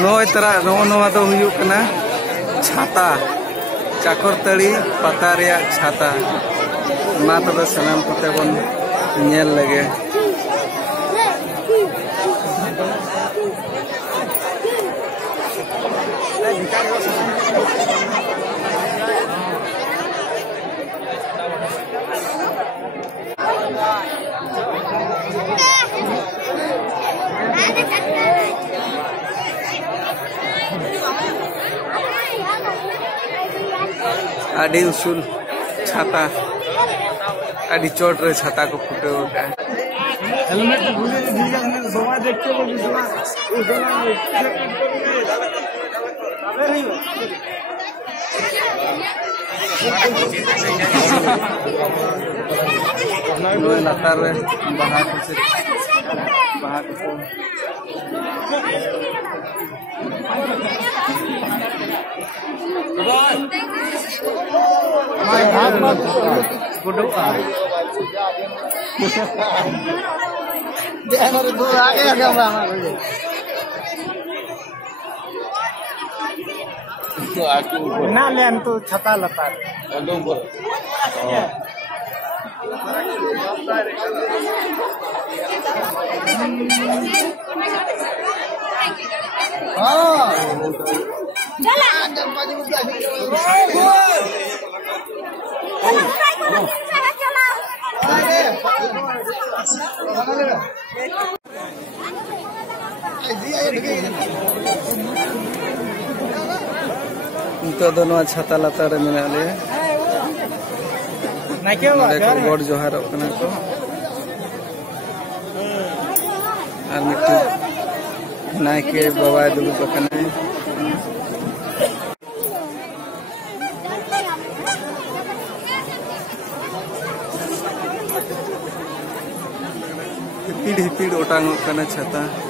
नोय तरा नोवा दो हुयुक कना छाता चाकरतड़ी पता रेया छाता ना तबे सनाम कोते बन नेल लगे आड़ी उसूल छाता आड़ी चोट रे छाता को फुटे होगा हेलमेट भूले दिया ने सोवा देखते वो बिसवा उजना नहीं लतार रे बाहर से बाहर को ना लेन तो छता लता दोनों छाता लता रे मेना ले गोड़ जोहार कना को और मिट्टी नाय के बाबा दुबु कना पीढ़ी ओटांग कना छाता